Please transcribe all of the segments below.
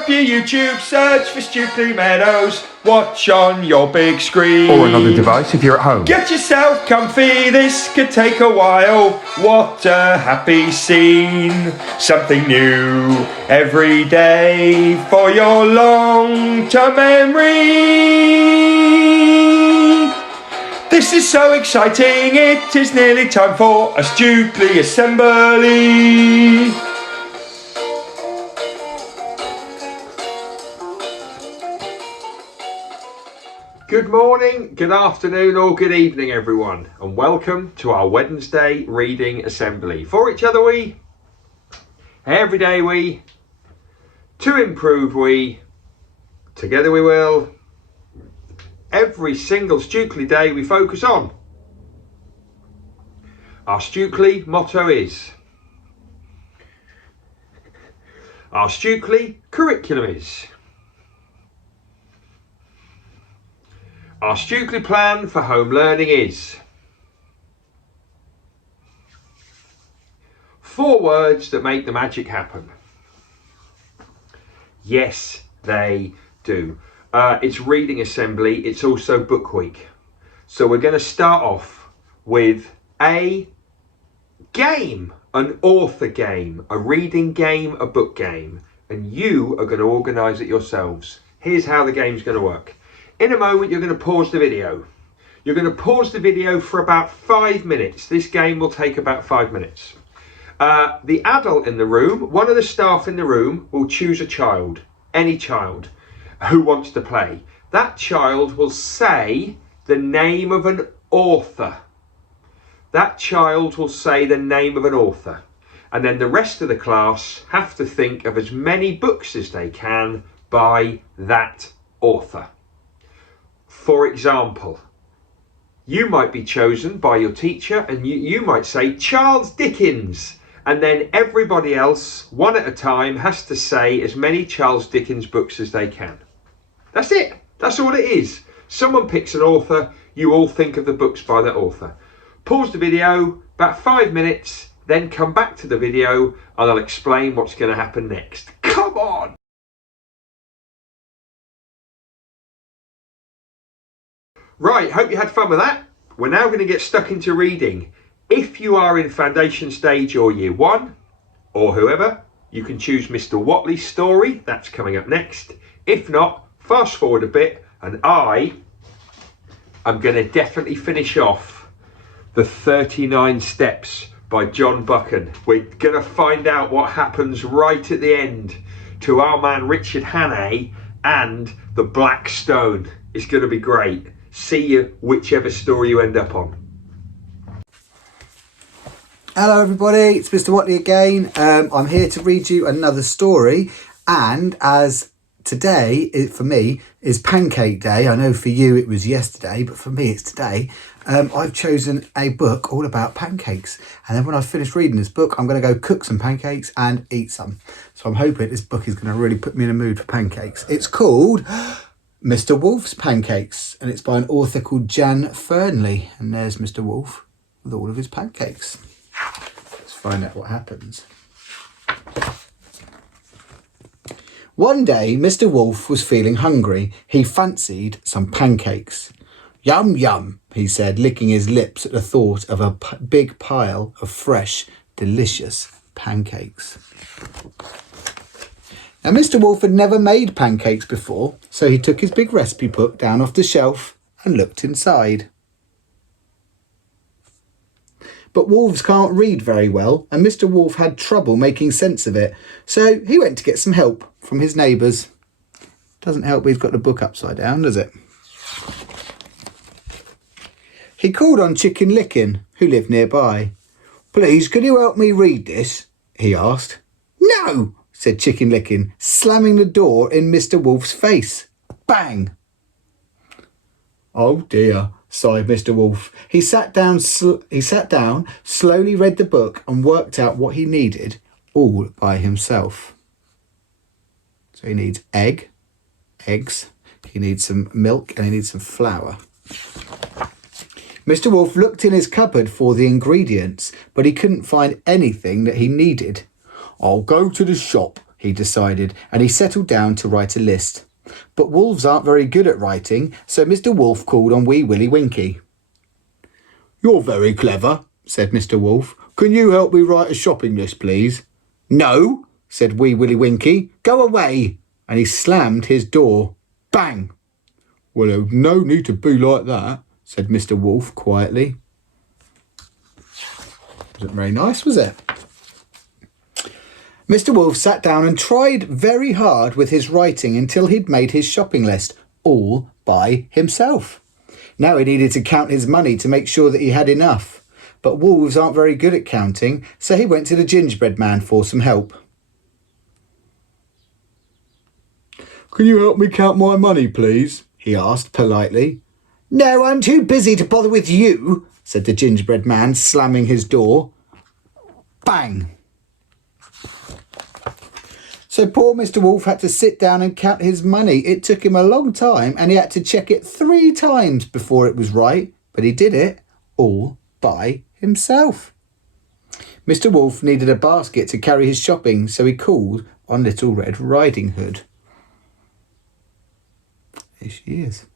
up your YouTube, search for Stukeley Meadows, watch on your big screen. Or another device if you're at home. Get yourself comfy, this could take a while. What a happy scene. Something new every day for your long-term memory. This is so exciting, it is nearly time for a Stukeley assembly. Good morning, good afternoon or good evening everyone, and welcome to our Wednesday reading assembly. For each other we, every day we, to improve we, together we will. Every single Stukeley day we focus on. Our Stukeley motto is, our Stukeley curriculum is, our Stukeley plan for home learning is. 4 words that make the magic happen. Yes, they do. It's reading assembly, it's also book week. So we're going to start off with a game, an author game, a reading game, a book game. And you are going to organise it yourselves. Here's how the game's going to work. In a moment, you're going to pause the video. You're going to pause the video for about 5 minutes. This game will take about 5 minutes. The adult in the room, one of the staff in the room, will choose a child, any child, who wants to play. That child will say the name of an author. That child will say the name of an author. And then the rest of the class have to think of as many books as they can by that author. For example, you might be chosen by your teacher and you might say Charles Dickens, and then everybody else, one at a time, has to say as many Charles Dickens books as they can. That's it. That's all it is. Someone picks an author, you all think of the books by that author. Pause the video, about 5 minutes, then come back to the video and I'll explain what's going to happen next. Come on! Right, hope you had fun with that. We're now going to get stuck into reading. If you are in foundation stage or year 1, or whoever, you can choose Mr. Watley's story. That's coming up next. If not, fast forward a bit and I am going to definitely finish off the 39 Steps by John Buchan. We're going to find out what happens right at the end to our man Richard Hannay and the Black Stone. It's going to be great. See you whichever story you end up on. Hello everybody, it's Mr. Watley again. I'm here to read you another story, and as today for me is Pancake Day, I know for you it was yesterday, but for me it's today, I've chosen a book all about pancakes, and then when I finish reading this book I'm going to go cook some pancakes and eat some. So I'm hoping this book is going to really put me in a mood for pancakes. It's called Mr. Wolf's Pancakes, and it's by an author called Jan Fernley. And there's Mr. Wolf with all of his pancakes. Let's find out what happens. One day, Mr. Wolf was feeling hungry. He fancied some pancakes. Yum, yum, he said, licking his lips at the thought of a big pile of fresh, delicious pancakes. Now, Mr. Wolf had never made pancakes before, so he took his big recipe book down off the shelf and looked inside. But wolves can't read very well, and Mr. Wolf had trouble making sense of it, so he went to get some help from his neighbours. Doesn't help he's got the book upside down, does it? He called on Chicken Licken, who lived nearby. "Please, can you help me read this?" he asked. "No!" said Chicken Licken, slamming the door in Mr. Wolf's face. Bang! "Oh dear," sighed Mr. Wolf. He sat down, slowly read the book and worked out what he needed all by himself. So he needs eggs, he needs some milk, and he needs some flour. Mr. Wolf looked in his cupboard for the ingredients, but he couldn't find anything that he needed. "I'll go to the shop," he decided, and he settled down to write a list. But wolves aren't very good at writing, so Mr. Wolf called on Wee Willie Winkie. "You're very clever," said Mr. Wolf. "Can you help me write a shopping list, please?" "No," said Wee Willie Winkie. "Go away." And he slammed his door. Bang! "Well, there's no need to be like that," said Mr. Wolf quietly. Wasn't very nice, was it? Mr. Wolf sat down and tried very hard with his writing until he'd made his shopping list all by himself. Now he needed to count his money to make sure that he had enough. But wolves aren't very good at counting, so he went to the gingerbread man for some help. "Can you help me count my money, please?" he asked politely. "No, I'm too busy to bother with you," said the gingerbread man, slamming his door. Bang! So poor Mr. Wolf had to sit down and count his money. It took him a long time and he had to check it 3 times before it was right, but he did it all by himself. Mr. Wolf needed a basket to carry his shopping, so he called on Little Red Riding Hood. Here she is.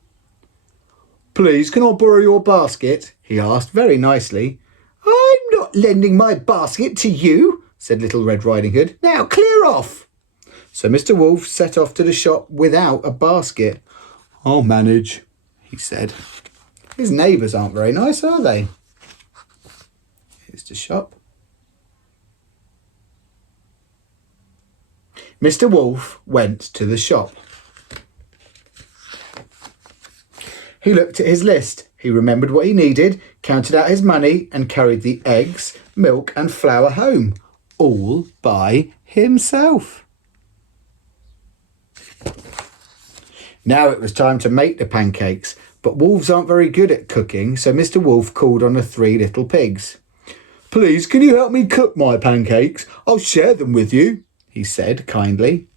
"Please, can I borrow your basket?" he asked very nicely. "I'm not lending my basket to you," said Little Red Riding Hood. "Now clear off." So Mr. Wolf set off to the shop without a basket. "I'll manage," he said. His neighbours aren't very nice, are they? Here's the shop. Mr. Wolf went to the shop. He looked at his list. He remembered what he needed, counted out his money, and carried the eggs, milk, and flour home, all by himself. Now it was time to make the pancakes, but wolves aren't very good at cooking, so Mr. Wolf called on the 3 little pigs. "Please, can you help me cook my pancakes? I'll share them with you," he said kindly.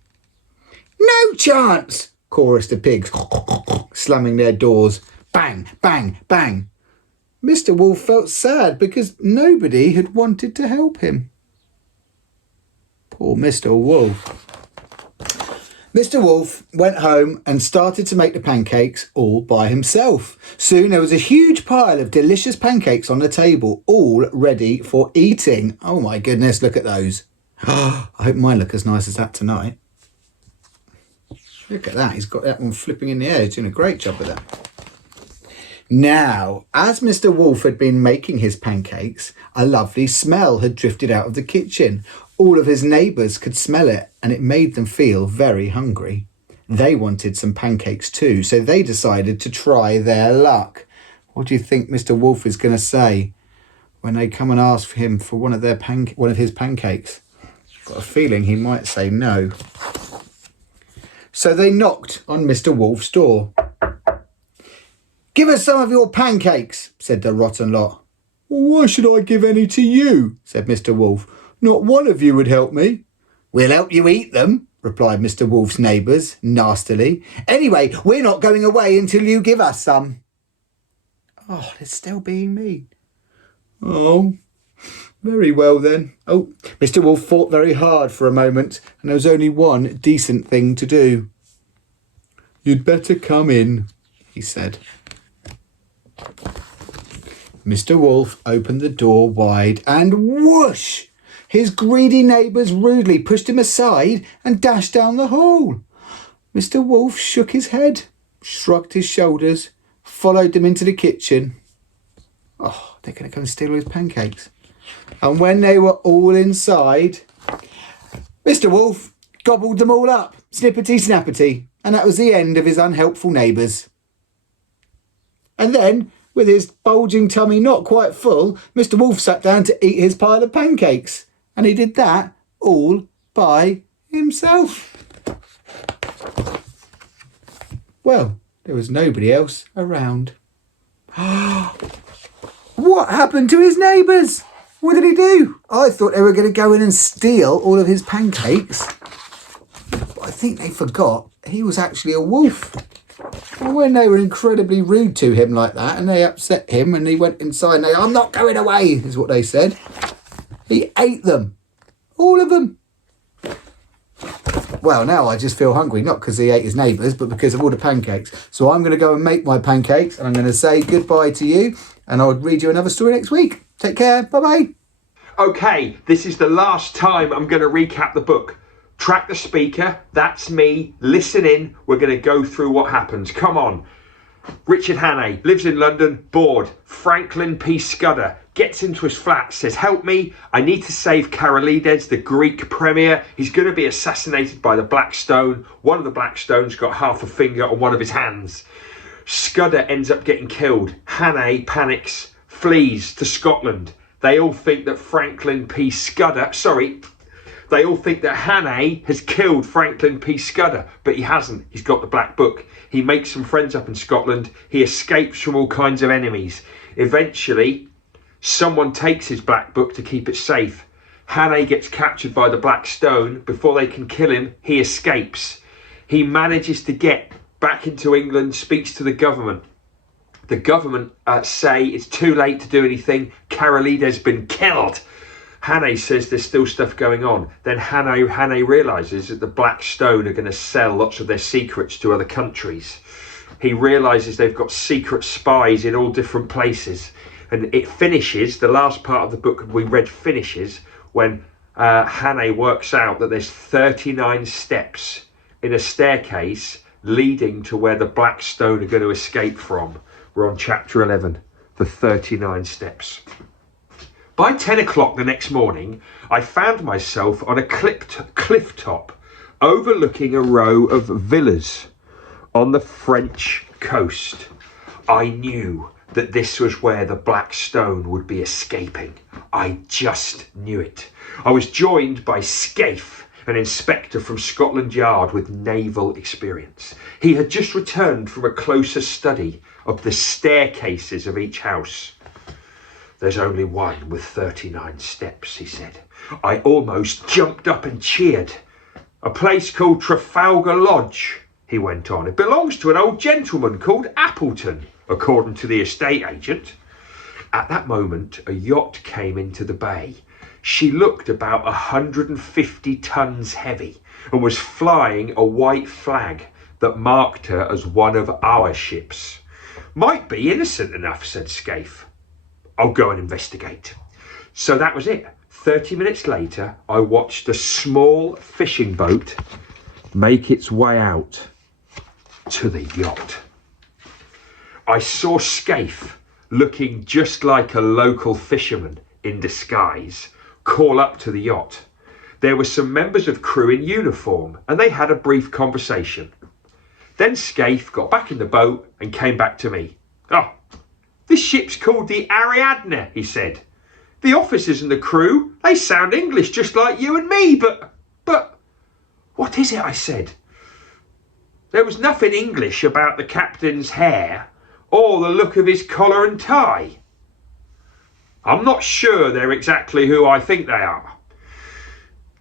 "No chance," chorused the pigs, slamming their doors. Bang, bang, bang. Mr. Wolf felt sad because nobody had wanted to help him. Poor Mr. Wolf. Mr. Wolf went home and started to make the pancakes all by himself. Soon there was a huge pile of delicious pancakes on the table, all ready for eating. Oh my goodness, look at those. I hope mine look as nice as that tonight. Look at that, he's got that one flipping in the air. He's doing a great job with that. Now, as Mr. Wolf had been making his pancakes, a lovely smell had drifted out of the kitchen. All of his neighbours could smell it, and it made them feel very hungry. They wanted some pancakes too, so they decided to try their luck. What do you think Mr. Wolf is going to say when they come and ask for him for one of his pancakes? I've got a feeling he might say no. So they knocked on Mr. Wolf's door. "Give us some of your pancakes," said the rotten lot. "Why should I give any to you?" said Mr. Wolf. "Not one of you would help me." "We'll help you eat them," replied Mr. Wolf's neighbours nastily. "Anyway, we're not going away until you give us some." Oh, they're still being mean. Oh, very well then. Oh, Mr. Wolf thought very hard for a moment, and there was only one decent thing to do. "You'd better come in," he said. Mr. Wolf opened the door wide and whoosh! His greedy neighbours rudely pushed him aside and dashed down the hall. Mr. Wolf shook his head, shrugged his shoulders, followed them into the kitchen. Oh, they're going to come and steal his pancakes. And when they were all inside, Mr. Wolf gobbled them all up, snippety snappety, and that was the end of his unhelpful neighbours. And then, with his bulging tummy not quite full, Mr. Wolf sat down to eat his pile of pancakes. And he did that all by himself. Well, there was nobody else around. What happened to his neighbours? What did he do? I thought they were going to go in and steal all of his pancakes. But I think they forgot he was actually a wolf. And when they were incredibly rude to him like that, and they upset him, and he went inside, and "I'm not going away," is what they said. He ate them. All of them. Well, now I just feel hungry, not because he ate his neighbours, but because of all the pancakes. So I'm going to go and make my pancakes, and I'm going to say goodbye to you, and I'll read you another story next week. Take care. Bye-bye. Okay, this is the last time I'm going to recap the book. Track the speaker, that's me. Listen in, we're going to go through what happens. Come on. Richard Hannay lives in London, bored. Franklin P. Scudder gets into his flat, says, help me, I need to save Karolides, the Greek premier. He's going to be assassinated by the Black Stone. One of the Black Stones got half a finger on one of his hands. Scudder ends up getting killed. Hannay panics, flees to Scotland. They all think that they all think that Hannay has killed Franklin P. Scudder, but he hasn't. He's got the Black Book. He makes some friends up in Scotland. He escapes from all kinds of enemies. Eventually, someone takes his Black Book to keep it safe. Hannay gets captured by the Black Stone. Before they can kill him, he escapes. He manages to get back into England, speaks to the government. The government say it's too late to do anything. Karolides has been killed. Hannay says there's still stuff going on. Then Hannay realises that the Black Stone are going to sell lots of their secrets to other countries. He realises they've got secret spies in all different places. And it finishes, the last part of the book we read finishes, when Hannay works out that there's 39 steps in a staircase leading to where the Black Stone are going to escape from. We're on chapter 11, the 39 steps. By 10 o'clock the next morning, I found myself on a cliff top overlooking a row of villas on the French coast. I knew that this was where the Black Stone would be escaping. I just knew it. I was joined by Scaife, an inspector from Scotland Yard with naval experience. He had just returned from a closer study of the staircases of each house. There's only one with 39 steps, he said. I almost jumped up and cheered. A place called Trafalgar Lodge, he went on. It belongs to an old gentleman called Appleton, according to the estate agent. At that moment, a yacht came into the bay. She looked about 150 tons heavy and was flying a white flag that marked her as one of our ships. Might be innocent enough, said Scaife. I'll go and investigate. So that was it. 30 minutes later, I watched a small fishing boat make its way out to the yacht. I saw Scaife, looking just like a local fisherman in disguise, call up to the yacht. There were some members of crew in uniform, and they had a brief conversation. Then Scaife got back in the boat and came back to me. Oh, this ship's called the Ariadne, he said. The officers and the crew, they sound English just like you and me, but, what is it, I said. There was nothing English about the captain's hair or the look of his collar and tie. I'm not sure they're exactly who I think they are.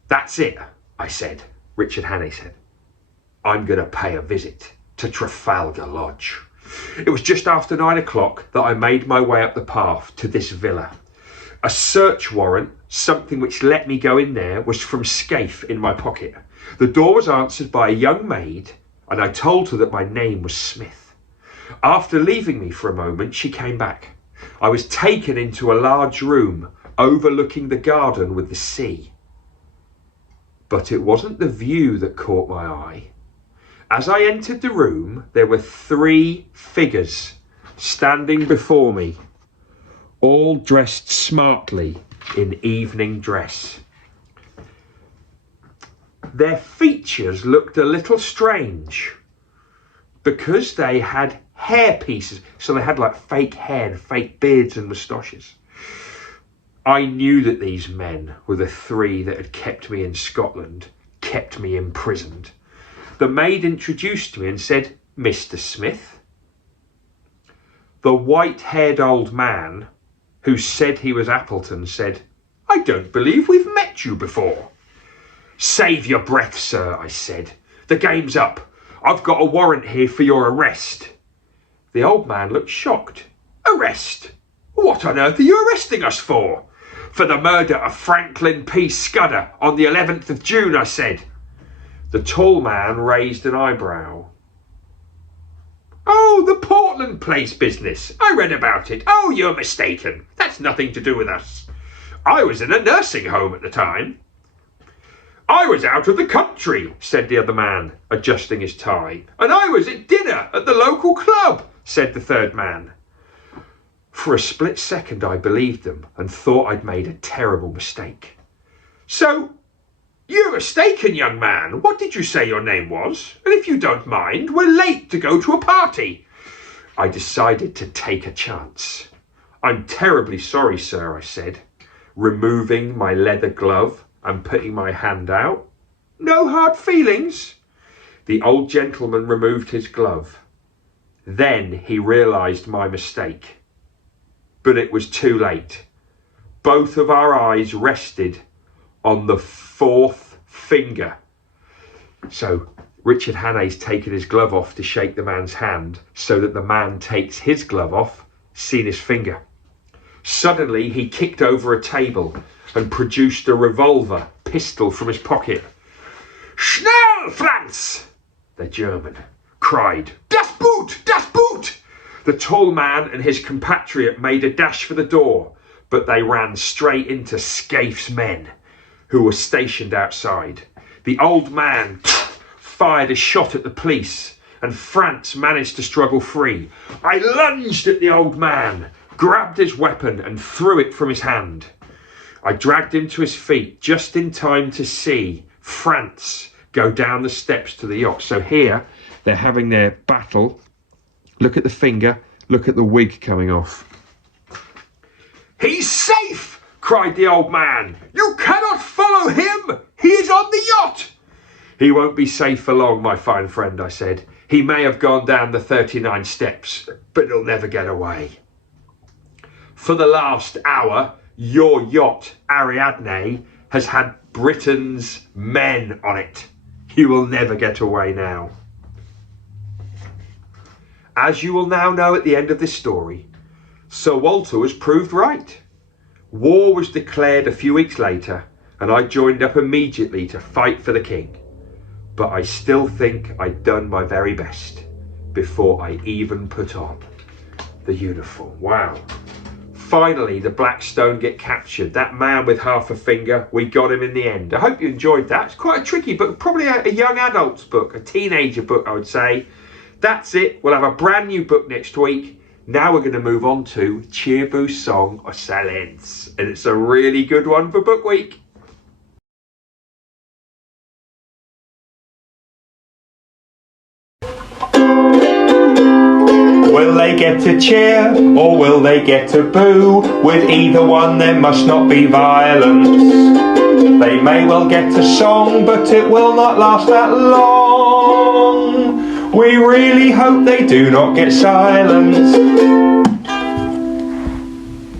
That's it, I said, Richard Hannay said. I'm going to pay a visit to Trafalgar Lodge. It was just after 9 o'clock that I made my way up the path to this villa. A search warrant, something which let me go in there, was from Scaife in my pocket. The door was answered by a young maid, and I told her that my name was Smith. After leaving me for a moment, she came back. I was taken into a large room overlooking the garden with the sea. But it wasn't the view that caught my eye. As I entered the room, there were 3 figures standing before me, all dressed smartly in evening dress. Their features looked a little strange because they had hair pieces, so they had like fake hair and fake beards and moustaches. I knew that these men were the 3 that had kept me in Scotland, kept me imprisoned. The maid introduced me and said, Mr. Smith. The white-haired old man, who said he was Appleton, said, I don't believe we've met you before. Save your breath, sir, I said. The game's up. I've got a warrant here for your arrest. The old man looked shocked. Arrest? What on earth are you arresting us for the murder of Franklin P. Scudder on the 11th of June, I said. The tall man raised an eyebrow. Oh, the Portland Place business. I read about it. Oh, you're mistaken. That's nothing to do with us. I was in a nursing home at the time. I was out of the country, said the other man, adjusting his tie. And I was at dinner at the local club, said the third man. For a split second I believed them and thought I'd made a terrible mistake. So, you're mistaken, young man. What did you say your name was? And if you don't mind, we're late to go to a party. I decided to take a chance. I'm terribly sorry, sir, I said, removing my leather glove and putting my hand out. No hard feelings. The old gentleman removed his glove. Then he realised my mistake. But it was too late. Both of our eyes rested on the fourth finger. So Richard Hannay's taken his glove off to shake the man's hand so that the man takes his glove off, seeing his finger. Suddenly he kicked over a table and produced a revolver pistol from his pocket. Schnell, Franz! The German cried. Das Boot! Das Boot! The tall man and his compatriot made a dash for the door, but they ran straight into Scaife's men, who were stationed outside. The old man fired a shot at the police, and Franz managed to struggle free. I lunged at the old man, grabbed his weapon and threw it from his hand. I dragged him to his feet just in time to see Franz go down the steps to the yacht. So here they're having their battle. Look at the finger, look at the wig coming off. He's safe, cried the old man. You cannot follow him. He is on the yacht. He won't be safe for long, my fine friend, I said. He may have gone down the 39 steps, but he'll never get away. For the last hour, your yacht, Ariadne, has had Britain's men on it. You will never get away now. As you will now know at the end of this story, Sir Walter was proved right. War was declared a few weeks later, and I joined up immediately to fight for the king. But I still think I'd done my very best before I even put on the uniform. Wow. Finally, the Blackstone get captured. That man with half a finger, we got him in the end. I hope you enjoyed that. It's quite a tricky book, probably a young adult's book, a teenager book, I would say. That's it. We'll have a brand new book next week. Now we're going to move on to Cheerbo's Song of Silence. And it's a really good one for book week. Will they get to cheer or will they get to boo? With either one there must not be violence. They may well get a song, but it will not last that long. We really hope they do not get silence.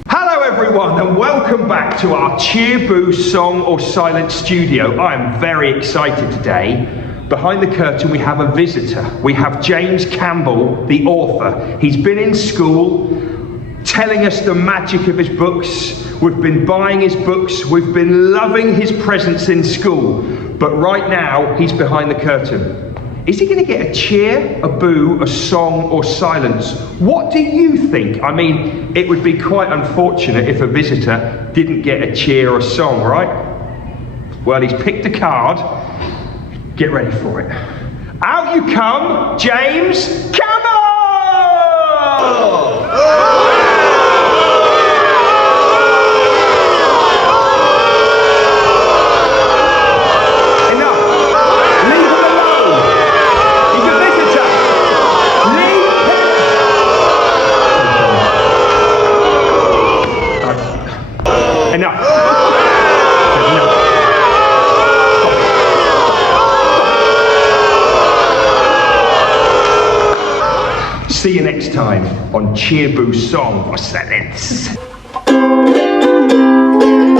Hello everyone and welcome back to our Cheerbo's Song or Silence studio. I'm very excited today. Behind the curtain we have a visitor. We have James Campbell, the author. He's been in school telling us the magic of his books. We've been buying his books. We've been loving his presence in school. But right now he's behind the curtain. Is he going to get a cheer, a boo, a song or silence? What do you think? I mean, it would be quite unfortunate if a visitor didn't get a cheer or a song, right? Well, he's picked a card. Get ready for it. Out you come, James Campbell! Enough. Leave him alone. He's a visitor. Leave him. Enough. See you next time on Cheerbo's Song or Silence.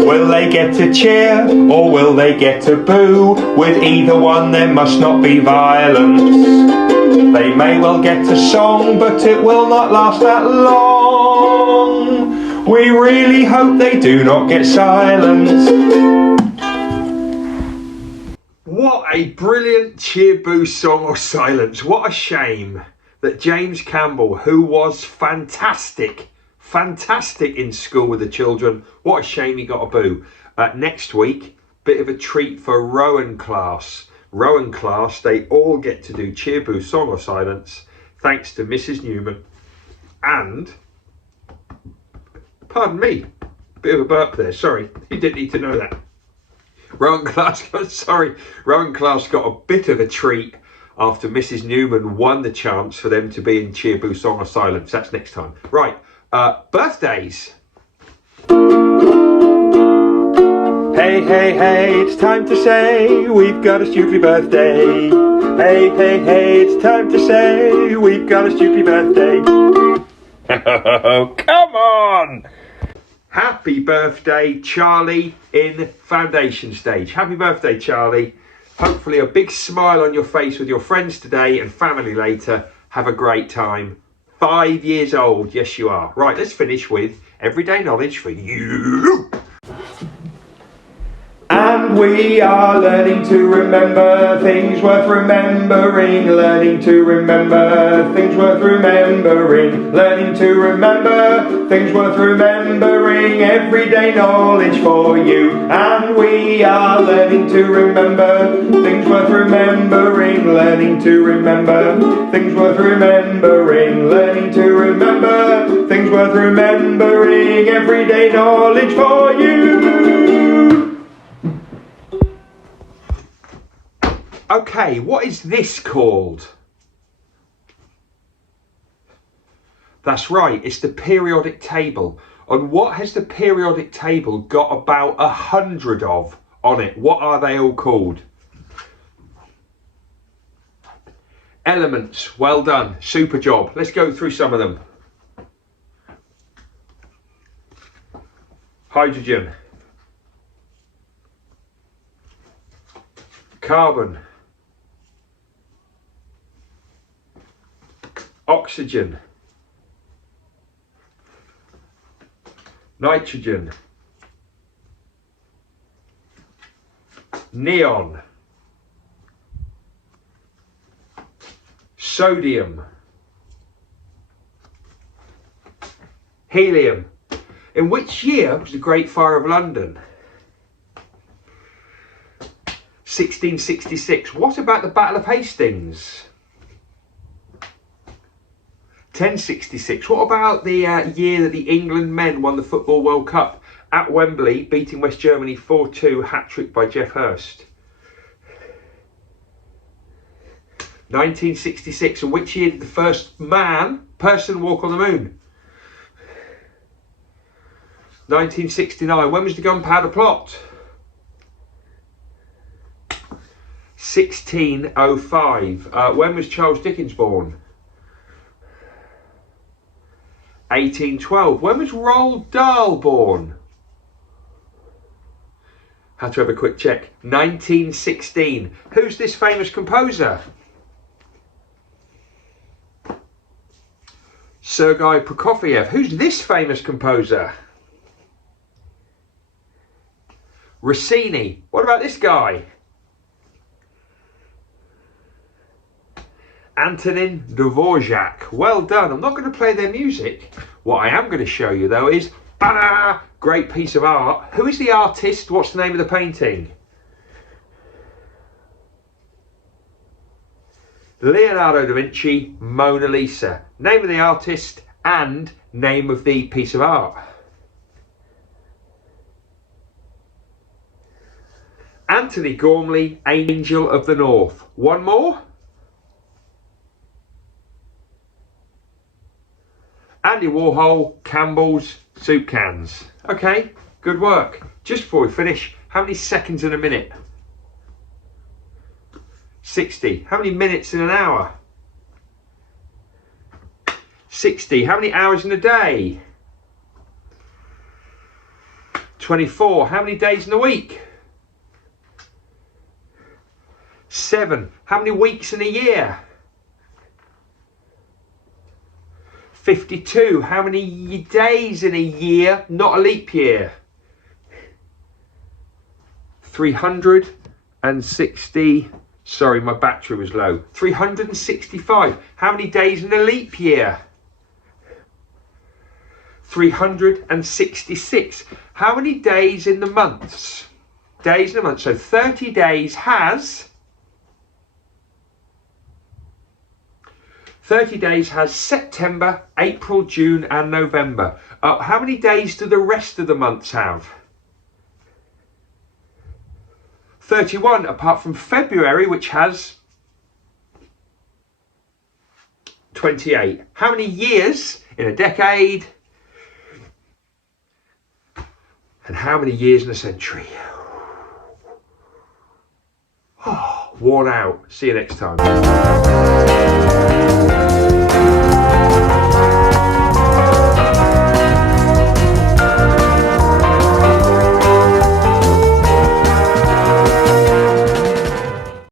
Will they get to cheer or will they get to boo? With either one there must not be violence. They may well get a song, but it will not last that long. We really hope they do not get silence. What a brilliant cheer boost song or silence. What a shame that James Campbell, who was fantastic in school with the children, what a shame he got a boo. Next week, bit of a treat for Rowan class. Rowan class, they all get to do cheer boost song or silence thanks to Mrs. Newman. And, pardon me, bit of a burp there, sorry, you didn't need to know that. Rowan class got a bit of a treat after Mrs. Newman won the chance for them to be in cheer boost song or silence. That's next time. Right, birthdays. Hey, hey, hey, it's time to say we've got a Stukeley birthday. Hey, hey, hey, it's time to say we've got a Stukeley birthday. Oh, come on! Happy birthday, Charlie, in foundation stage. Happy birthday, Charlie. Hopefully a big smile on your face with your friends today and family later. Have a great time. 5 years old, yes you are. Right, let's finish with everyday knowledge for you. And we are learning to remember things worth remembering, learning to remember things worth remembering, learning to remember things worth remembering, everyday knowledge for you. And we are learning to remember things worth remembering, learning to remember things worth remembering, learning to remember things worth remembering, everyday knowledge for you. Okay, what is this called? That's right, it's the periodic table. And what has the periodic table got about 100 of on it? What are they all called? Elements, well done, super job. Let's go through some of them. Hydrogen. Carbon. Oxygen, nitrogen, neon, sodium, helium. In which year was the Great Fire of London? 1666. What about the Battle of Hastings? 1066. What about the year that the England men won the Football World Cup at Wembley, beating West Germany 4-2, hat-trick by Jeff Hurst? 1966. And which year did the first person walk on the moon? 1969. When was the Gunpowder Plot? 1605. When was Charles Dickens born? 1812. When was Roald Dahl born? Had to have a quick check. 1916. Who's this famous composer? Sergei Prokofiev. Who's this famous composer? Rossini. What about this guy? Antonin Dvorak. Well done. I'm not going to play their music. What I am going to show you though is, ba-da! Great piece of art. Who is the artist? What's the name of the painting? Leonardo da Vinci, Mona Lisa. Name of the artist and name of the piece of art. Anthony Gormley, Angel of the North. One more. Andy Warhol, Campbell's Soup Cans. Okay, good work. Just before we finish, how many seconds in a minute? 60. How many minutes in an hour? 60. How many hours in a day? 24. How many days in a week? 7. How many weeks in a year? 52. How many days in a year, not a leap year? 300. Sorry, my battery was low. 365. How many days in a leap year? 366. How many days in the months? Days in a month. So 30 days has 30 days has September, April, June and November. How many days do the rest of the months have? 31, apart from February, which has 28. How many years in a decade? And how many years in a century? Oh, worn out. See you next time.